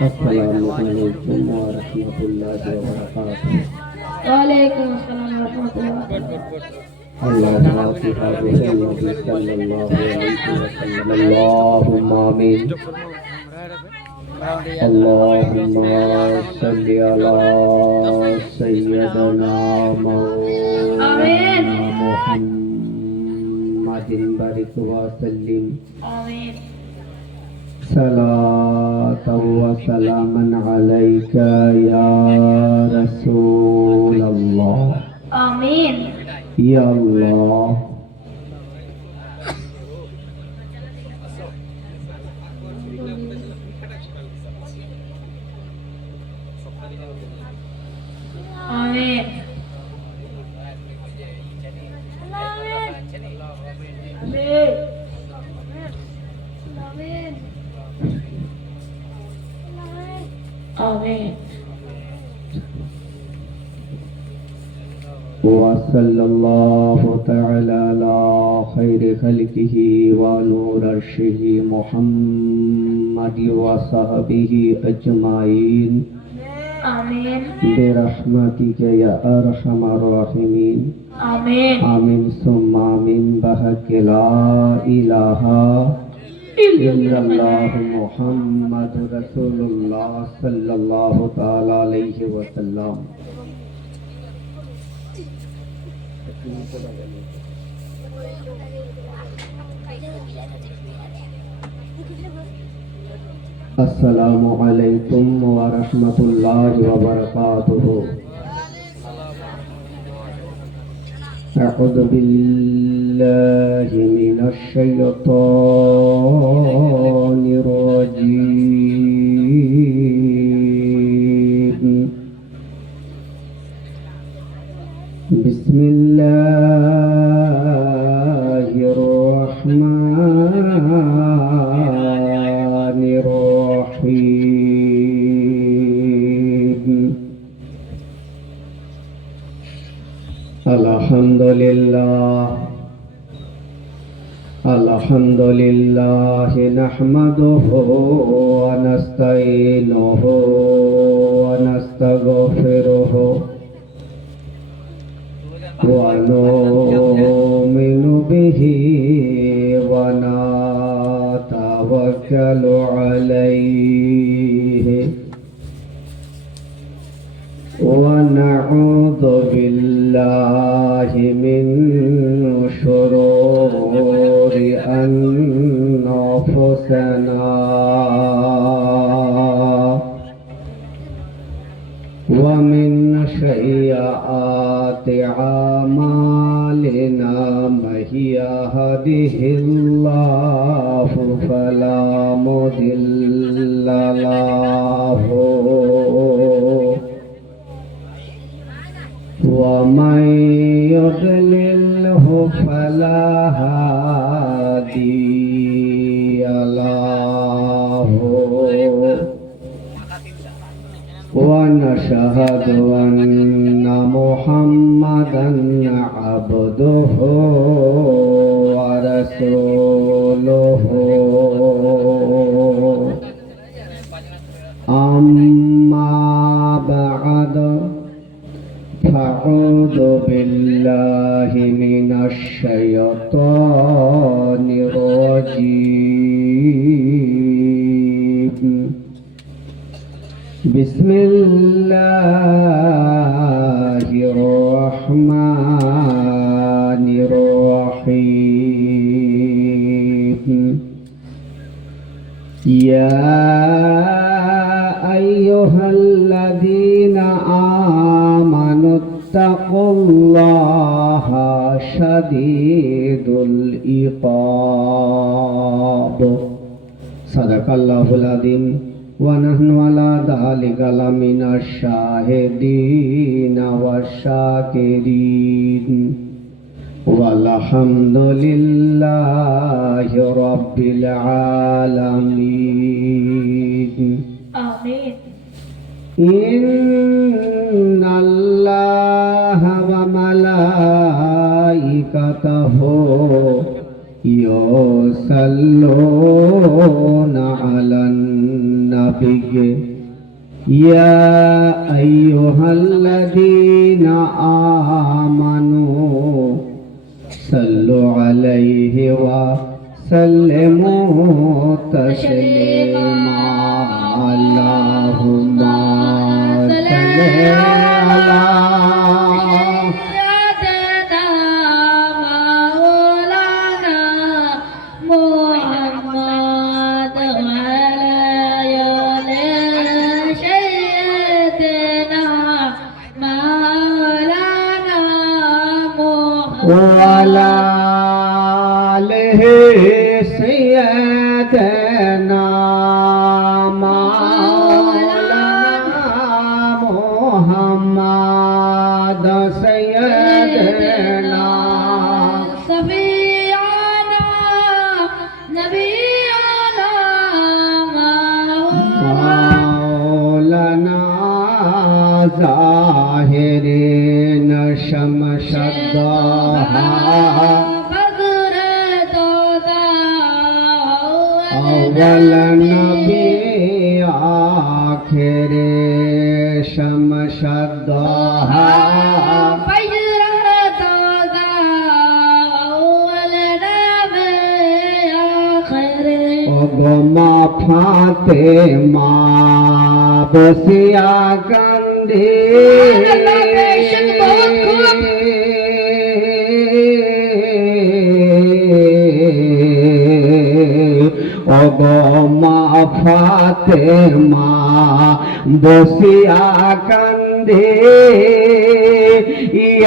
Assalamualaikum warahmatullahi wabarakatuh. Waalaikumsalam warahmatullahi wabarakatuh. Allah Subhanahu wa sallallahu alaihi wasallam. Allahumma amin. Allahumma salli ala sayyidina maulana Muhammadin barik wa sallim. Amin. Salatan wa salaman alaika ya Rasulullah. Amin. Ya Allah, Amin. Amin. wa sallallahu ta'ala ala khairi khalqihi wa nur arshihi Muhammad wa sahbihi ajma'in Amin. bi rahmatika ya arhamar rahimin. Amin. Amin summa amin bahaqi la ilaha illallah Muhammadur Rasulullah sallallahu ta'ala alaihi wa sallam. Assalamualaikum warahmatullahi wabarakatuh. A'udzu billahi minasy syaithanir rajim. Bismillahirrahmanirrahim. Alhamdulillah nahmaduhu wa nasta'inuhu wa nastaghfiruhu wa nu'minu bihi wa natawakkalu alayhi wa na'udzu billahi min shururi anfusina wa min sayyiati a'malina may yahdihillahu fala mudilla lahu wa may yudlilhu fala hadiya lahu wa nashhadu anna Muhammadan abduhu wa rasuluhu. Amma ba'du, fa'udzu billahi minasy syaithanir rajim. Bismillahirrahmanirrahim. Ya ayyuhalladzina amanu taqullaha syadidul iqab. Sadaqallahul adzim. Wa nahnu ala dhalika laminash syahidin wasyakirin. Walhamdulillahi rabbil alamin. Amin. Innallaha wa malaikatahu يصلون على النبي يا أيها الذين آمنوا صلوا عليه وسلموا تسليما اللهم صل على وعلى آله سيدنا مولانا محمد سيدنا شفيعنا نبينا مولانا ظاهرين شمس الضحى أول نبي آخر شمس الضحى মা ফাতেমা বসিয়া কান্দে মা ফাতেমা বসিয়া কান্দে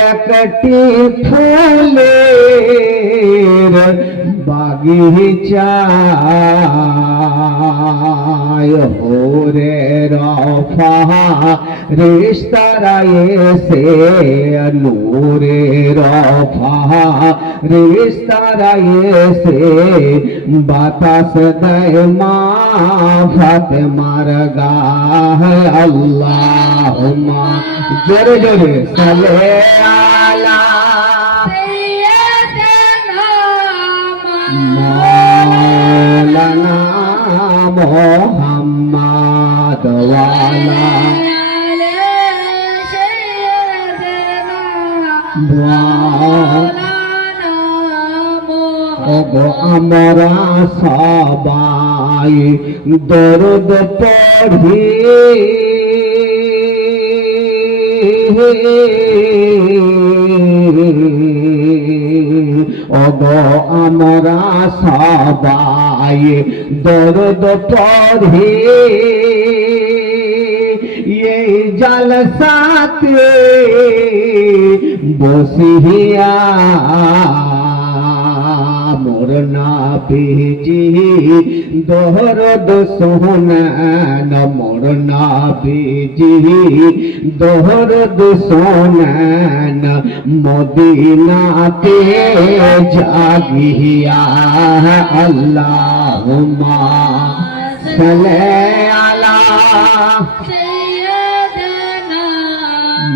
একটি ফুলের বাগিচায় হোরে রফা রিস্তারা এসে নূরে রফা রিস্তারা এসে বাতাস দেয় মা ফাতেমার গায়ে আল্লাহুম্মা জোরে জোরে সালে আলা مولانا محمد وعلى আমরা সবাই দরুদ পড়ি আমরা সবাই দরুদ পড়ি এই জলসাতে বসিয়া মোর নাবিজি দরদ শোনেন মোর নাবিজি দরদ শোনেন মদিনাতে জাগিয়া আল্লাহুম্মা সাল্লি আলা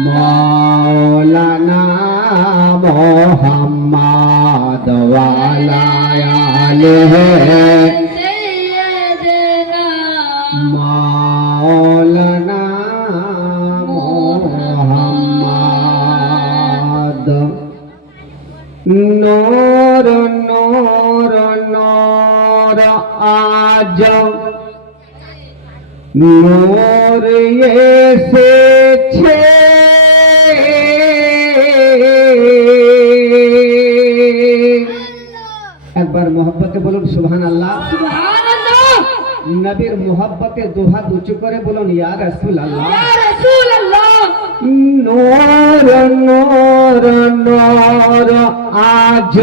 মাওলানা মুহাম্মদ ওয়া আলা আলিহি মাওলানা মুহাম্মদ নূর নূর নূর আজ নূর এসেছে একবার মোহব্বতে বলুন সুবহানাল্লাহ সুবহানাল্লাহ নবীর মোহব্বতে দুহাত উঁচু করে বলুন ইয়া রাসূলুল্লাহ ইয়া রাসূলুল্লাহ নূর নূর নূর আজ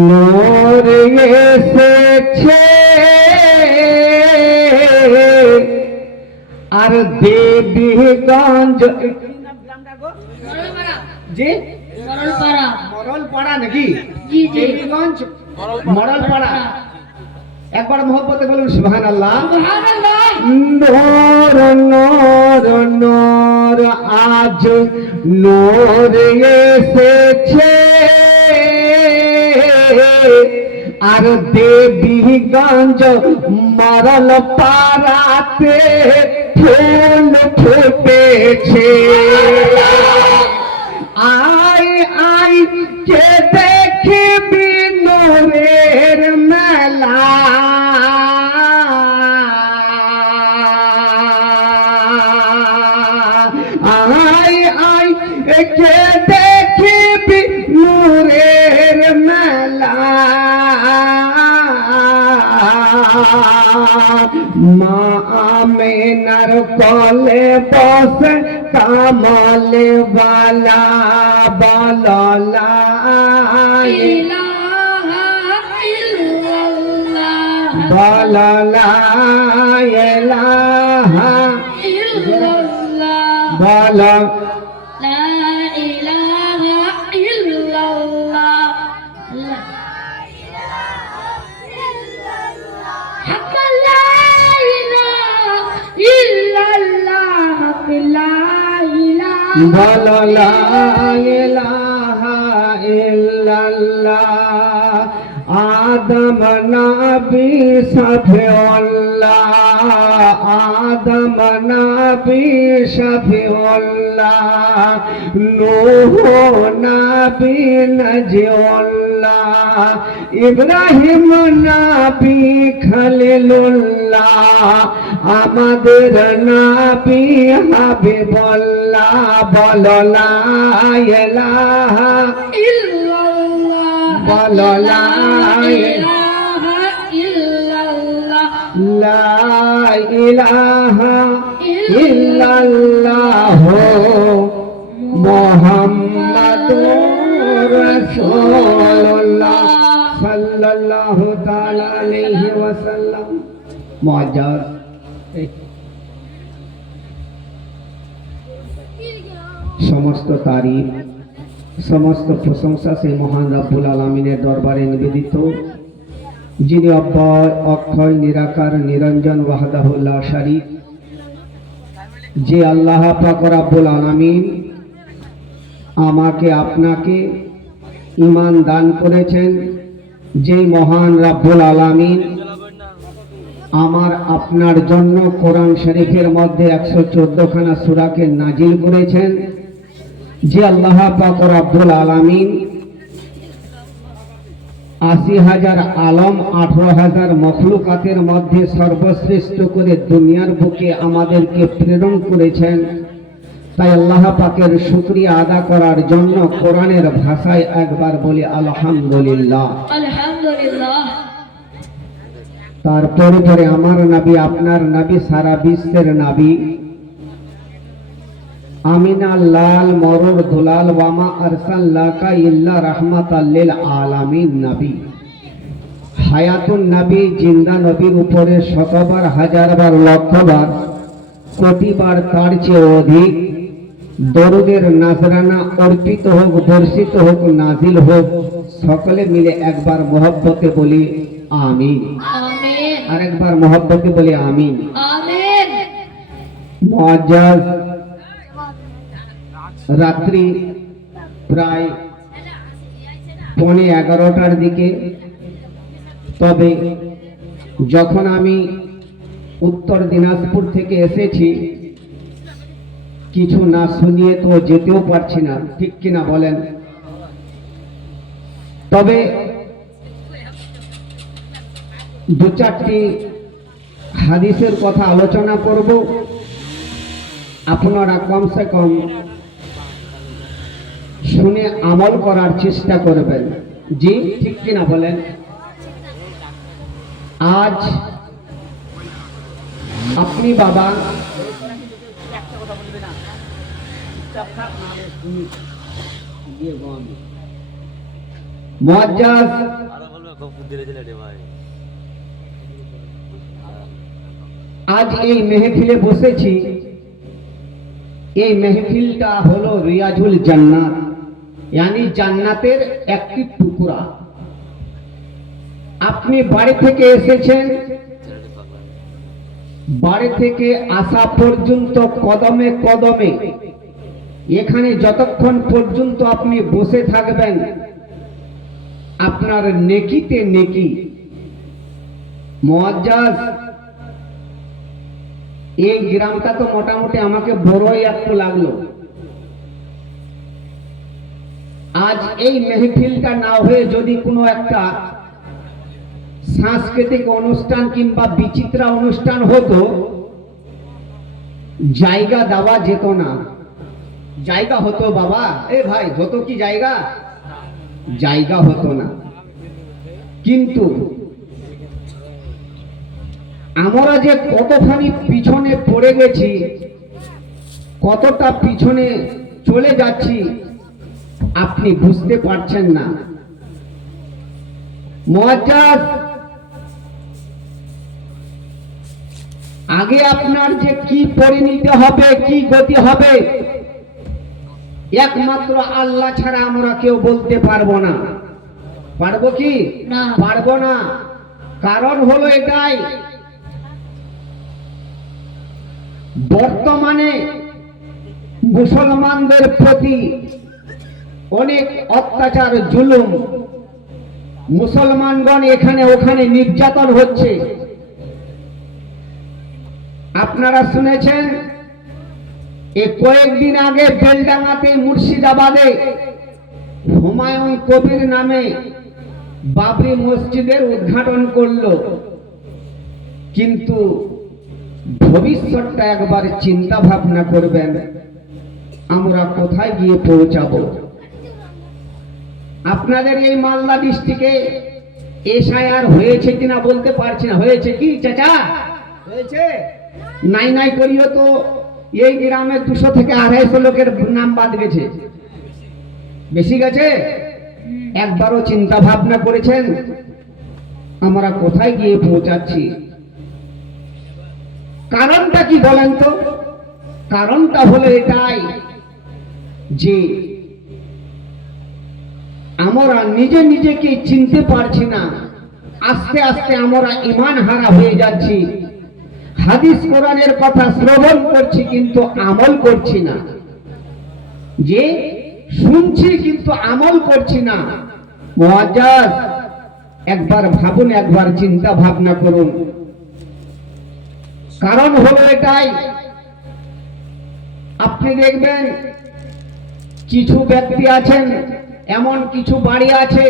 নূর এসেছে আর দেবীগঞ্জ জি মরলপাড়া নাকি জি জি দেবীগঞ্জ মরলপাড়া একবার মোহব্বতে বলুন সুবহানাল্লাহ সুবহানাল্লাহ নূর নূর নূর আজ নূর এসেছে আর দেবীগঞ্জ মরল পাড়াতে ফুল ফুটেছে। আয় আয় কে দেখবি নূরের মেলা, আয় আয় কে দেখবি নূরের মেলা। মা আমেনার কোলে বসে কামলে বালা বললা ইলাহা ইল্লাল্লাহ বললা ইলাহা ইল্লাল্লাহ বল লা ইলাহা ইল্লাল্লাহ حق لا إله إلا الله لا إله বললা ইলাহা ইল্লাল্লাহ। আদম নবী শফিউল্লাহ, আদম নবী শফিউল্লাহ, নূহ নবী নজিউল্লাহ, ইব্রাহিম নবী খলিলুল্লাহ, আমাদের নবী হাবিবুল্লাহ। বলো লা ইলাহা illallah বলো লা ilaha illallah লা ইলাহা ইল্লাল্লাহ মুহাম্মাদুর রাসূলুল্লাহ সাল্লাল্লাহু তাআলা আলাইহি ওয়াসাল্লাম। মুআজ্জাজ সমস্ত তারিফ সমস্ত প্রশংসা সেই মহান রব্বুল আলামিনের দরবারে নিবেদিত, যিনি অব্যয় অক্ষয় নিরাকার নিরঞ্জন ওয়াহদাহু লা শারীক। যে আল্লাহ পাক রব্বুল আলামিন আমাকে আপনাকে ঈমান দান করেছেন, যে মহান রব্বুল আলামিন আমার আপনার জন্য কোরআন শরীফের মধ্যে 114 খানা সূরাকে নাজিল করেছেন, যে আল্লাহ পাক রব্বুল আলামিন 80,000 আলম 18,000 মখলুকাতের মধ্যে সর্বশ্রেষ্ঠ করে দুনিয়ার বুকে আমাদেরকে প্রেরণ করেছেন। তাই আল্লাহ পাকের শুকরিয়া আদা করার জন্য কোরআনের ভাষায় একবার বলি আলহামদুলিল্লাহ। alhamdulillah তারপরে পরে আমার নবী আপনার নবী সারা বিশ্বের নবী আমিনা লাল মরুর দুলাল ওয়ামা আরসাল্লাকা ইল্লা রাহমাতাল লিল আলামিন নবী হায়াতুন নবী জিন্দা নবীর উপরে শতবার হাজারবার লক্ষবার কোটিবার তার চেয়ে অধিক দরুদের নাজরানা অর্পিত হোক, বর্ষিত হোক, নাজিল হোক। সকলে মিলে একবার মহব্বতে বলি আমিন, amin আরেকবার মহব্বতে বলি আমিন। amin মুআজ্জাজ রাত্রি প্রায় 11:15টার দিকে। তবে যখন আমি উত্তর দিনাজপুর থেকে এসেছি, কিছু না শুনিয়ে তো যেতেও পারছি না, ঠিক কিনা বলেন? তবে দু চারটি হাদিসের কথা আলোচনা করব, আপনারা কমসে কম শুনে আমল করার চেষ্টা করবেন। জি, ঠিক কিনা বলেন? আজ আপনি বাবা মুআজ্জাজ আজ এই মেহফিলে বসেছি। এই মেহফিলটা হলো রিয়াজুল জান্নাত, यानी জান্নাতের একটি টুকরা। আপনি বাড়ি থেকে এসেছেন, বাড়ি থেকে আসা পর্যন্ত কদমে কদমে এখানে যতক্ষণ পর্যন্ত আপনি বসে থাকবেন, আপনার নেকিতে নেকি। মুআজ্জাজ, এই গ্রামটা তো মোটামুটি আমাকে বড়ই একটু লাগলো। আজ এই মেহফিলটা না হয়ে যদি কোনো একটা সাংস্কৃতিক অনুষ্ঠান কিংবা বিচিত্রা অনুষ্ঠান হতো, জায়গা দেওয়া যেত না। জায়গা হতো বাবা, এ ভাই, হতো কি জায়গা? জায়গা হতো না। কিন্তু আমরা যে কতখানি পিছনে পড়ে গেছি, কতটা পিছনে চলে যাচ্ছি, আপনি বুঝতে পারছেন না। মুআজ্জাজ, আগে আপনার যে কি পরিণতি হবে, কি গতি হবে, একমাত্র আল্লাহ ছাড়া আমরা কেউ বলতে পারবো না। পারবো কি? না। পারবো না। কারণ হলো এটাই, বর্তমানে মুসলমানদের প্রতি অনেক অত্যাচার, জুলুম, মুসলমানগণ এখানে ওখানে নির্যাতন হচ্ছে। আপনারা শুনেছেন কয়েকদিন আগে বেলডাঙ্গাতে, মুর্শিদাবাদে হুমায়ুন কবির নামে বাবরি মসজিদের উদ্ঘাটন করলো। কিন্তু ভবিষ্যৎটা একবার চিন্তা ভাবনা করবেন, আমরা কোথায় গিয়ে পৌঁছাবো। আপনাদের এই মালদা ডিস্ট্রিক্টে এসআইআর হয়েছে কিনা বলতে পারছি না। হয়েছে কি চাচা? হয়েছে? নাই নাই করিও তো এই গ্রামে 200 থেকে 250 লোকের নাম বাদ গেছে। বেশি গেছে? একবারও চিন্তা ভাবনা করেছেন আমরা কোথায় গিয়ে পৌঁছাচ্ছি? কারণটা কি বলেন তো? কারণটা হলো এটাই যে আমরা নিজে নিজেকে চিনতে পারছি না। আস্তে আস্তে আমরা ঈমান হারা হয়ে যাচ্ছি। হাদিস কোরআনের কথা শ্রবণ করছি কিন্তু আমল করছি না। যে শুনছি কিন্তু আমল করছি না। মুআজ্জাজ, একবার ভাবুন, একবার চিন্তা ভাবনা করুন। কারণ হলো এটাই, আপনি দেখবেন কিছু ব্যক্তি আছেন, এমন কিছু বাড়ি আছে,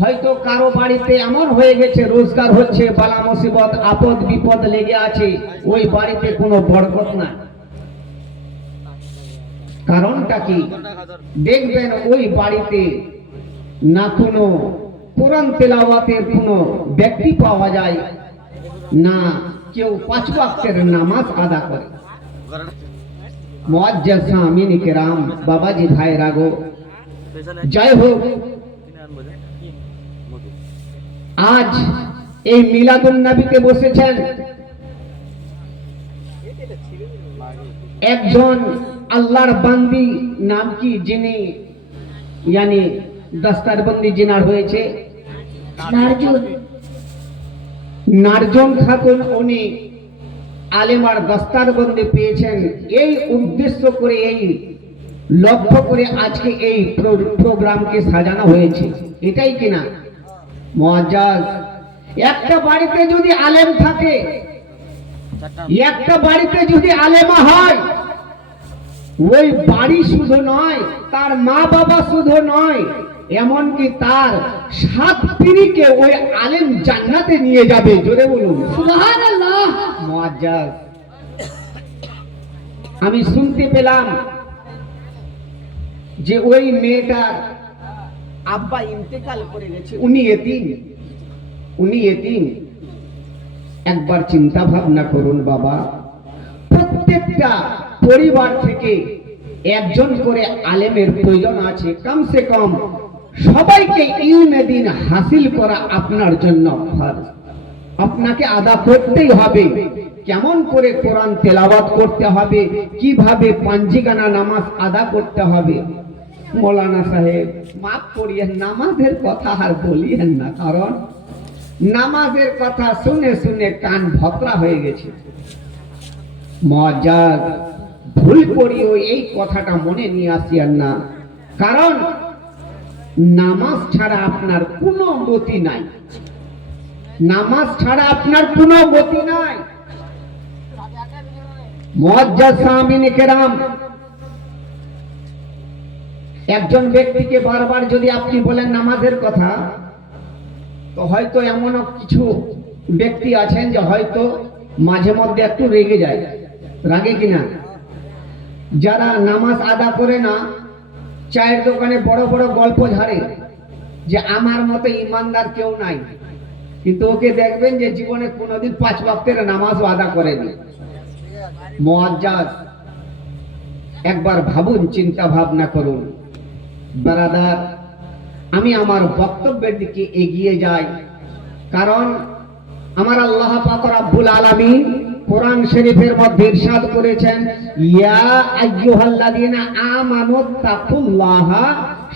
হয়তো কারো বাড়িতে এমন হয়ে গেছে, রোজগার হচ্ছে, বালা মুসিবত আপদ বিপদ লেগে আছে, ওই বাড়িতে কোনো বরকত না। কারণটা কি? দেখবেন ওই বাড়িতে না কোনো কোরআন তেলাওয়াতের কোনো ব্যক্তি পাওয়া যায়, না কেউ 5 ওয়াক্তের নামাজ আদা করে। মুআজ্জাজ সামিন কিরাম, বাবাজি ভাইরা গো, জয় হোক, আজ এই মিলাদুন নবীতে বসেছেন একজন আল্লাহর বান্দি, নাম কি, যিনি यानी দস্তারবন্দি জিনার হয়েছে নারজন খাতুন, উনি আলেমার দস্তারবন্দি পেয়েছেন। এই উদ্দেশ্য করে, এই লক্ষ্য করে আজকে এই প্রোগ্রামকে সাজানো হয়েছে, এটাই কিনা মুআজ্জাজ? একটা বাড়িতে যদি আলেম থাকে, একটা বাড়িতে যদি আলেমা হয়, ওই বাড়ি শুধু নয়, তার মা বাবা শুধু নয়, এমনকি তার 7 পীড়িকে ওই আলেম জান্নাতে নিয়ে যাবে। জোরে বলুন সুবহানাল্লাহ। মুআজ্জাজ, আমি শুনতে পেলাম যে ওই মেয়েটার আব্বা ইন্তেকাল করে গেছে, উনি এতিম। একবার চিন্তা ভাবনা করুন বাবা, প্রত্যেকটা পরিবার থেকে একজন করে আলেমের প্রয়োজন আছে। কমসে কম সবাইকে ইলমে দ্বীন হাসিল করা আপনার জন্য ফরজ। আপনাকে আদা করতেই হবে। কেমন করে কোরআন তেলাওয়াত করতে হবে, কিভাবে পাঞ্জিগানা নামাজ আদা করতে হবে। মৌলানা সাহেব মাফ করিয়েন, নামাজের কথা আর বলিয়েন না, কারণ নামাজের কথা শুনে শুনে কান ভকরা হয়ে গেছে। মুআজ্জাজ, ভুল করিও এই কথাটা মনে নিয়ে আসিয়েন না, কারণ নামাজ ছাড়া আপনার কোনো গতি নাই, নামাজ ছাড়া আপনার কোনো গতি নাই। মুআজ্জাজ সামিন কেরাম, একজন ব্যক্তিকে বারবার যদি আপনি বলেন নামাজের কথা, তো হয়তো এমনও কিছু ব্যক্তি আছেন যে হয়তো মাঝে মধ্যে একটু রেগে যায়, রাগে কিনা? যারা নামাজ আদা করে না, চায়ের দোকানে বড় বড় গল্প ঝাড়ে যে আমার মতো ইমানদার কেউ নাই, কিন্তু ওকে দেখবেন যে জীবনে কোনোদিন 5 ওয়াক্তের নামাজও আদা করেনি। মুআজ্জাজ, একবার ভাবুন, চিন্তা ভাবনা করুন। ব্রাদার, আমি আমার বক্তব্যের দিকে এগিয়ে যাই, কারণ আমার আল্লাহ পাক রব্বুল আলামিন কোরআন শরীফের মধ্যে ইরশাদ করেছেন, ইয়া আইয়ুহাল্লাযীনা আমানুত্তাকুল্লাহা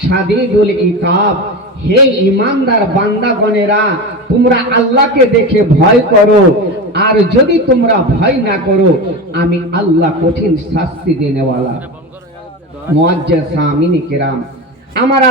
শাদীদুল ইকাব, হে ঈমানদার বান্দাগণেরা, তোমরা আল্লাহকে দেখে ভয় করো, আর যদি তোমরা ভয় না করো আমি আল্লাহ কঠিন শাস্তি দেনেওয়ালা। মুআজ্জাজ সামিন কিরাম, আমার